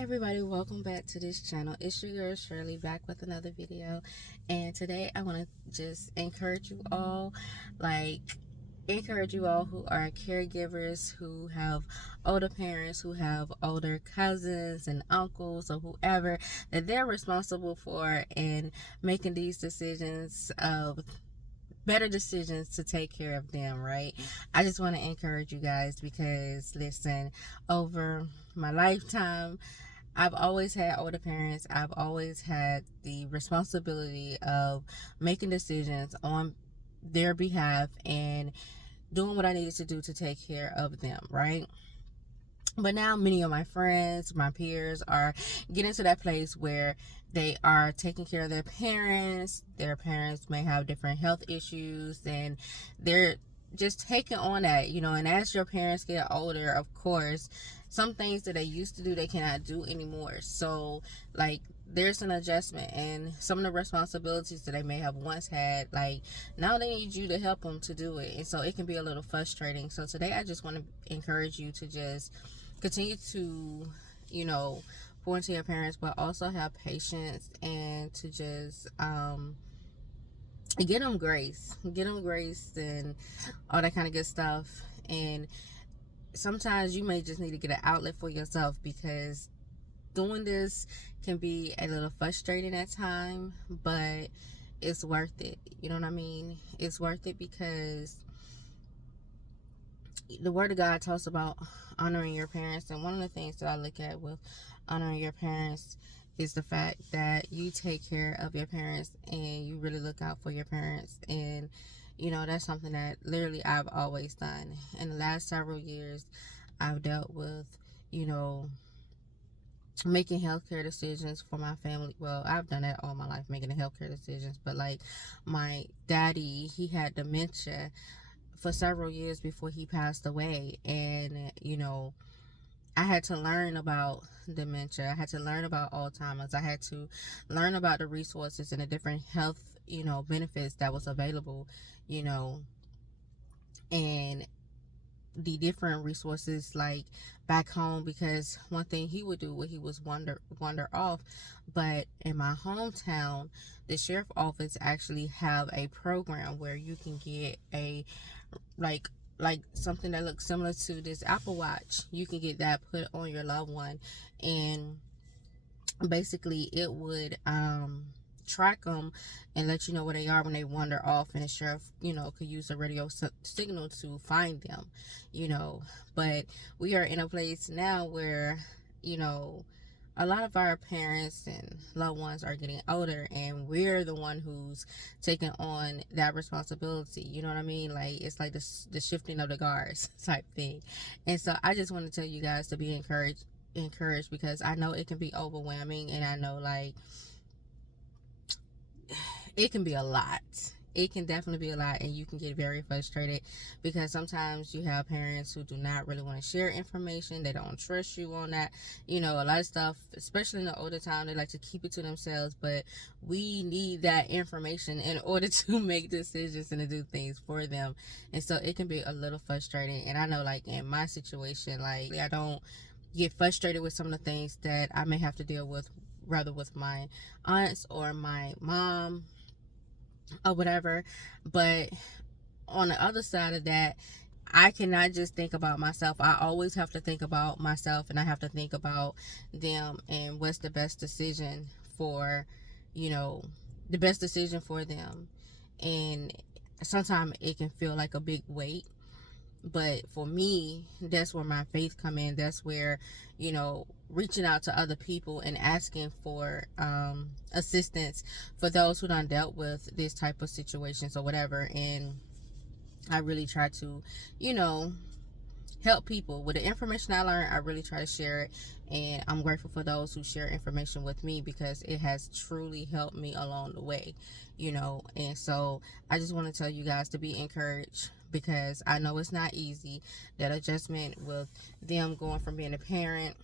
Everybody, welcome back to this channel. It's your girl Shirley back with another video, and today I want to just encourage you all who are caregivers, who have older parents, who have older cousins and uncles or whoever that they're responsible for, and making these decisions of better decisions to take care of them, right? I just want to encourage you guys because listen, over my lifetime, I've always had older parents. I've always had the responsibility of making decisions on their behalf and doing what I needed to do to take care of them, right? But now many of my friends, my peers are getting to that place where they are taking care of their parents. Their parents may have different health issues and they're just taking on that, and as your parents get older, of course, some things that they used to do, they cannot do anymore. So, like, there's an adjustment, and some of the responsibilities that they may have once had, like, now they need you to help them to do it. And so it can be a little frustrating. So today I just want to encourage you to just continue to, pour into your parents, but also have patience and to just get them grace and all that kind of good stuff. And sometimes you may just need to get an outlet for yourself, because doing this can be a little frustrating at times, but it's worth it. You know what I mean? It's worth it because the word of God talks about honoring your parents, and one of the things that I look at with honoring your parents is the fact that you take care of your parents and you really look out for your parents. And that's something that literally I've always done. In the last several years, I've dealt with making healthcare decisions for my family. Well, I've done that all my life, making the healthcare decisions, but like my daddy, he had dementia for several years before he passed away. And I had to learn about dementia. I had to learn about Alzheimer's. I had to learn about the resources and the different health benefits that was available, and the different resources like back home. Because one thing he would do when he was wander off, but in my hometown, the sheriff office actually have a program where you can get a like something that looks similar to this Apple Watch. You can get that put on your loved one, and basically it would track them and let you know where they are when they wander off, and the sheriff could use a radio signal to find them. But we are in a place now where a lot of our parents and loved ones are getting older, and we're the one who's taking on that responsibility. You know what I mean? Like, it's like the shifting of the guards type thing. And so I just want to tell you guys to be encouraged, because I know it can be overwhelming, and I know, like, it can be a lot. It can definitely be a lot, and you can get very frustrated because sometimes you have parents who do not really want to share information. They don't trust you on that. A lot of stuff, especially in the older time, they like to keep it to themselves, but we need that information in order to make decisions and to do things for them. And so it can be a little frustrating. And I know, like, in my situation, like, I don't get frustrated with some of the things that I may have to deal with, rather with my aunts or my mom or whatever. But on the other side of that, I cannot just think about myself. I always have to think about myself, and I have to think about them and what's the best decision for, the best decision for them. And sometimes it can feel like a big weight, but for me, that's where my faith come in. That's where reaching out to other people and asking for assistance for those who done dealt with this type of situations or whatever. And I really try to help people with the information I learned. I really try to share it, and I'm grateful for those who share information with me, because it has truly helped me along the way. And so I just want to tell you guys to be encouraged, because I know it's not easy. That adjustment with them going from being a parent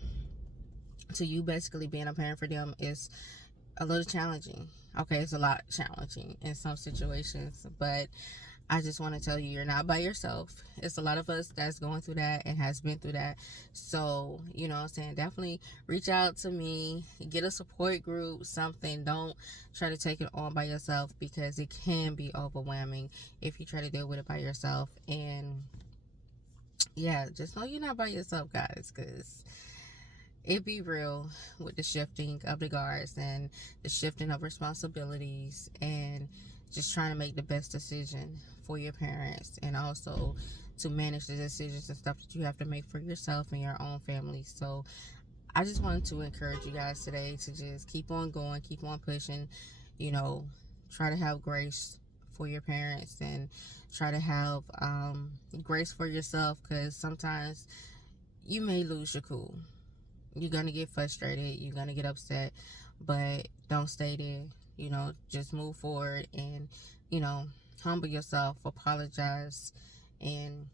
to you basically being a parent for them is a little challenging. Okay, it's a lot challenging in some situations, but I just want to tell you, you're not by yourself. It's a lot of us that's going through that and has been through that. So, you know what I'm saying? Definitely reach out to me, get a support group, something. Don't try to take it on by yourself, because it can be overwhelming if you try to deal with it by yourself. And yeah, just know you're not by yourself, guys, because it be real with the shifting of the guards and the shifting of responsibilities, and just trying to make the best decision for your parents, and also to manage the decisions and stuff that you have to make for yourself and your own family. So I just wanted to encourage you guys today to just keep on going, keep on pushing, you know, try to have grace for your parents, and try to have grace for yourself, because sometimes you may lose your cool. You're gonna get frustrated, you're gonna get upset, but don't stay there. You know, just move forward, and, you know, humble yourself, apologize, and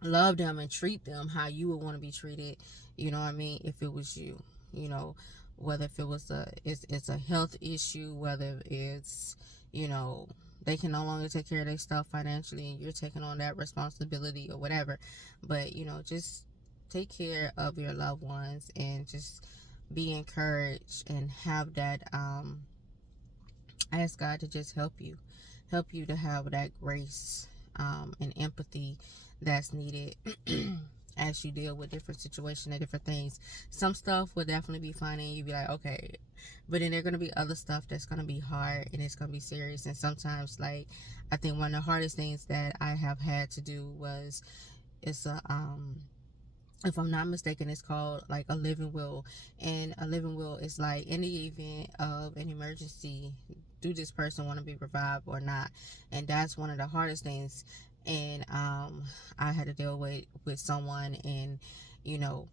love them and treat them how you would want to be treated. You know what I mean? If it was you, you know, whether if it was it's a health issue, whether it's, you know, they can no longer take care of their stuff financially and you're taking on that responsibility or whatever. But, you know, just take care of your loved ones, and just be encouraged, and have that ask God to just help you to have that grace and empathy that's needed as you deal with different situations and different things. Some stuff will definitely be funny, and you'll be like, okay, but then there's going to be other stuff that's going to be hard, and it's going to be serious. And sometimes, like, I think one of the hardest things that I have had to do was, it's a if I'm not mistaken, it's called like a living will. And a living will is like, in the event of an emergency, do this person want to be revived or not? And that's one of the hardest things. And I had to deal with someone, and, you know,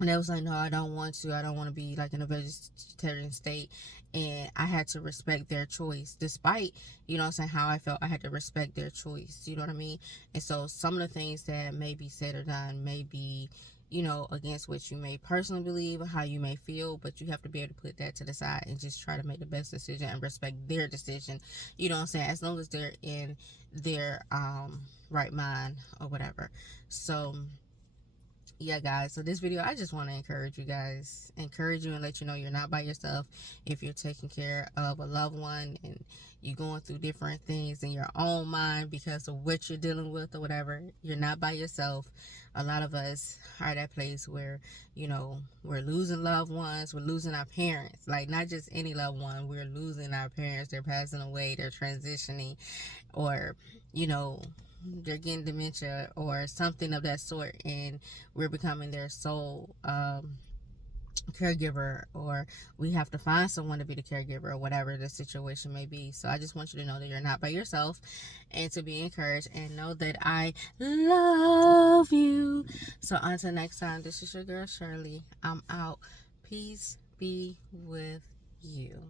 and they was like, no, I don't want to. I don't want to be like in a vegetarian state. And I had to respect their choice, despite, you know what I'm saying, how I felt. I had to respect their choice. You know what I mean? And so some of the things that may be said or done may be, you know, against what you may personally believe or how you may feel, but you have to be able to put that to the side and just try to make the best decision and respect their decision. You know what I'm saying? As long as they're in their right mind or whatever. So yeah, guys, so this video, I just want to encourage you guys, encourage you and let you know you're not by yourself. If you're taking care of a loved one and you're going through different things in your own mind because of what you're dealing with or whatever, you're not by yourself. A lot of us are at that place where, you know, we're losing loved ones, we're losing our parents, like not just any loved one, we're losing our parents. They're passing away, they're transitioning, or, you know, they're getting dementia or something of that sort, and we're becoming their sole caregiver, or we have to find someone to be the caregiver, or whatever the situation may be. So I just want you to know that you're not by yourself, and to be encouraged, and know that I love you. So until next time, this is your girl Shirley. I'm out. Peace be with you.